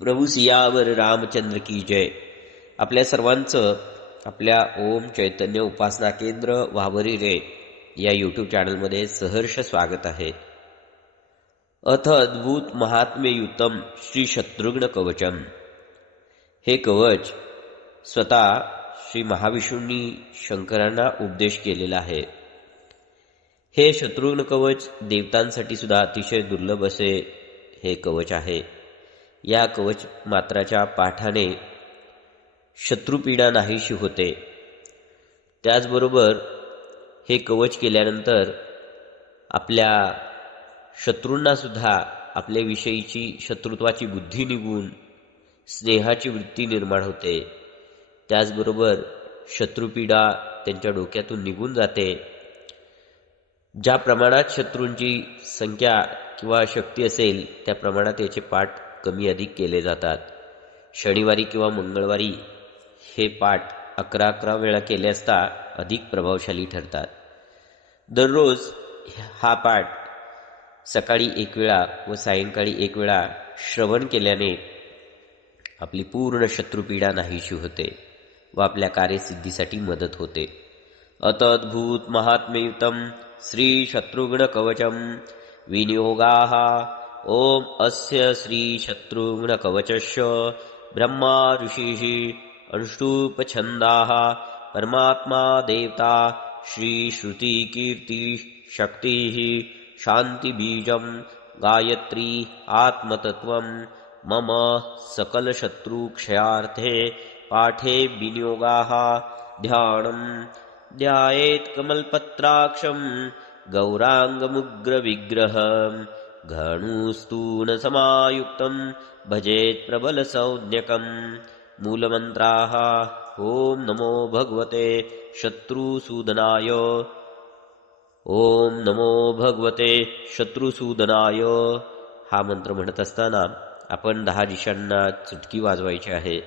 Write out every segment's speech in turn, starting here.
प्रभू सियावर रामचंद्र की जय. आपल्या सर्वांचं आपल्या ओम चैतन्य उपासना केंद्र वावरी रे या यूट्यूब चॅनलमध्ये सहर्ष स्वागत आहे. अथ अद्भुत महात्म्ययुतम श्री शत्रुघ्न कवचम. हे कवच स्वतः श्री महाविष्णूंनी शंकरांना उपदेश केलेला आहे. हे शत्रुघ्न कवच देवतांसाठी सुद्धा अतिशय दुर्लभ असे हे कवच आहे. या कवच मात्राच्या पाठाने शत्रुपीडा नाहीशी होते. त्याचबरोबर हे कवच केल्यानंतर आपल्या शत्रूंना सुद्धा आपल्याविषयीची शत्रुत्वाची बुद्धी निघून स्नेहाची वृत्ती निर्माण होते. त्याचबरोबर शत्रुपीडा त्यांच्या डोक्यातून निघून जाते. ज्या प्रमाणात शत्रूंची संख्या किंवा शक्ती असेल त्या प्रमाणात याचे पाठ कमी अधिक केले जातात. शनिवारी किंवा मंगळवारी हे पाठ 11 वेळा केले असता अधिक प्रभावशाली ठरतात. दररोज हा पाठ सकाळी 1 वेळा व सायंकाळी 1 वेळा श्रवण केल्याने आपली पूर्ण शत्रुपीडा नाहीशी होते व आपल्या कार्यसिद्धीसाठी मदत होते. अत अद्भुत महात्म्ययुतम श्री शत्रुघ्न कवचम विनियोगाः. ओम अस्य श्री शत्रुघ्न कवचस्य ब्रह्मा ऋषिः अनुष्टुप्छन्दाः परमात्मा देवता श्री श्रुति कीर्ति शक्तिः शांति बीजं गायत्री आत्मतत्वं मम सकल शत्रु क्षयार्थे पाठे विनियोगाः. ध्यानं ध्यायेत् कमलपत्राक्षं गौरांगमुग्रविग्रहं घणुस्तून समायुक्तं भजेत् प्रबलसौज्ञकम्. मूलमन्त्राः ओम नमो भगवते शत्रुसूदनाय. ओम नमो भगवते शत्रुसूदनाय हा मंत्र म्हणत असताना आपण 10 दिशांना चुटकी वाजवायची आहे.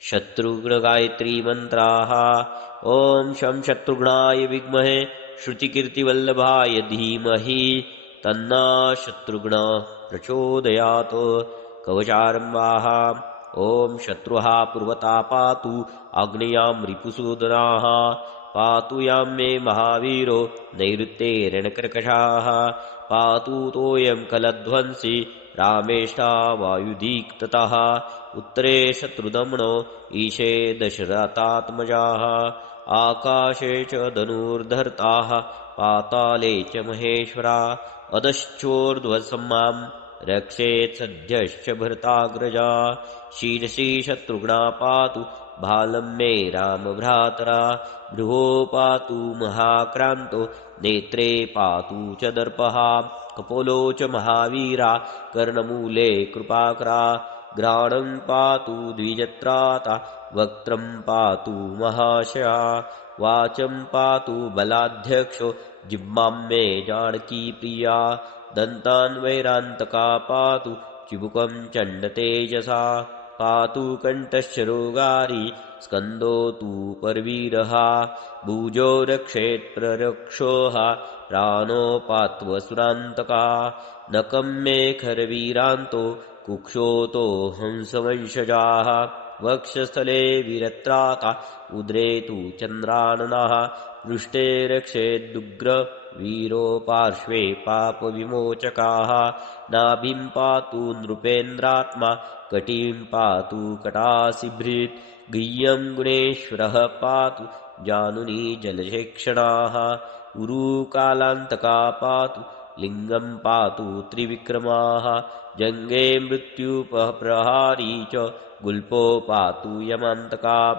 शत्रुघ्न गायत्री मंत्राः. ओम शं शत्रुघ्नाय विद्महे श्रुतिकीर्तिवल्लभाय धीमहि तन्नो शत्रुघ्न प्रचोदयात्. कवचारम्भाः. ओम शत्रुः पूर्वता पातु आग्नेयां रिपुसूदनाः. पातु यां मे महावीरो नैऋत्ये रणकर्कषाः. पातु तोयं कलध्वंसी रामेष्ठा वायुदीक्ततः. उत्तरे शत्रुदमनो ईशे दशरथात्मजाः. आकाशे च धनुर्धर्ताः पाताले च महेश्वरा. अधश्चोर्ध्वसम्मां रक्षेत् सद्यश्च भरताग्रजा. शीर्षि शत्रुघ्ना पातु भालं मे रामभ्रातरा. भ्रुवो पातु महाक्रान्तो नेत्रे पातु च दर्पः. कपोलो च महावीरा कर्णमूले कृपाकरा. घ्राणं पातु द्विजत्राता वक्त्रं पातु महाशया. वाचं पातु बलाध्यक्षो जिह्वां मे जानकी प्रिया. दन्तान् वैरान्तका पातु चिबुकं चण्डतेजसा. पातु कण्ठश्च रोगारी स्कन्दो तु परवीरः. भुजो रक्षेत् प्ररक्षोः प्राणो पात्वसुरान्तका. नकं मे खरवीरान्तो कुक्षोतो हंसवंशजाः. वक्षस्थले वीरत्राता उदरे तु चन्द्राननः. पृष्ठे रक्षेदुग्र वीरो पार्श्वे पापविमोचकाः. नाभिं पातु नृपेन्द्रात्मा कटिं पातु कटासिभृत्. गृह्यं गुणेश्वरः पातु जानुनी जलशेक्षणाः. उरुकालान्तका पातु लिङ्गं पातु त्रिविक्रमाः. जङ्गे मृत्युप्रहारी च गुल्पो पातु यमान्तका.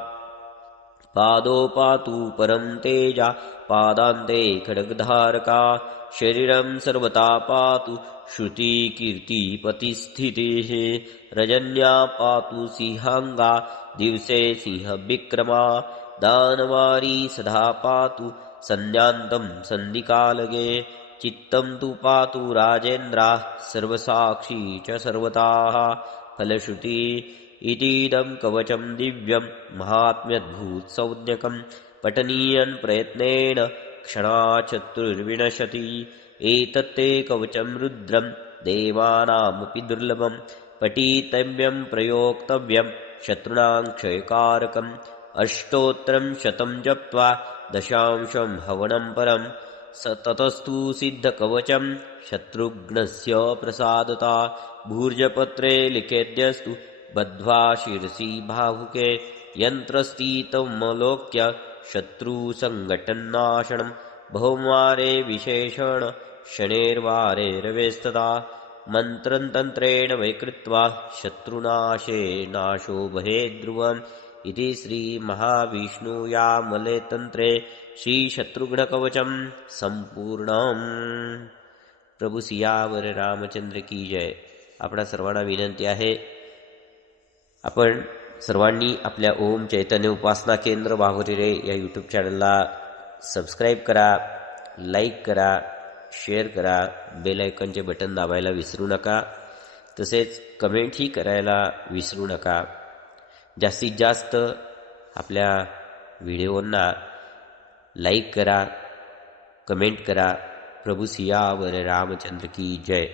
पादो पातु परं तेजा पादान्ते खड्गधारका. शरीरं सर्वथा पातु श्रुतिकीर्तिपतिस्थितिः. रजन्या पातु सिंहाङ्गा दिवसे सिंहविक्रमा. दानवारी सदा पातु सन्ध्यान्तं सन्धिकालगे. चित्तं तु पातु राजेन्द्रः सर्वसाक्षी च सर्वताः. फलश्रुति इतीदं कवचं दिव्यं महात्म्यद्भुतसंज्ञकं. पठनीयं प्रयत्नेन क्षणाचतुर्विंशतिः. एतत्ते कवचं रुद्रं देवानामपि दुर्लभम् पठितव्यं प्रयोक्तव्यं शत्रूणां क्षयकारकम् अष्टोत्तरं शतं जप्त्वा दशांशं हवनं परम् ततस्तु सिद्धकवचं शत्रुघ्नस्य प्रसादता भूर्जपत्रे लिखेद्यस्तु बद्ध्वा शिरसि भावुके यन्त्रस्थितमलोक्य शत्रुसङ्घटन्नाशनं बहुवारे विशेषण शनैर्वारे रवेस्तदा मन्त्रं तन्त्रेण वै कृत्वा शत्रुनाशे नाशो भवेत् ध्रुवम् इति श्रीमहाविष्णुयामले तंत्रे श्रीशत्रुघ्नकवचम संपूर्णम्. प्रभू सियावर रामचंद्र की जय. आपणा सर्वांना विनंती आहे, आपण सर्वांनी आपल्या ओम चैतन्य उपासना केंद्र वाघोरे या यूट्यूब चॅनलला सबस्क्राईब करा, लाईक करा, शेअर करा, बेल आयकॉनचे बटन दाबायला विसरू नका. तसेच कमेंटही करायला विसरू नका. जास्तीत जास्त आपल्या व्हिडिओंना लाईक करा, कमेंट करा. प्रभू सियावर रामचंद्र की जय.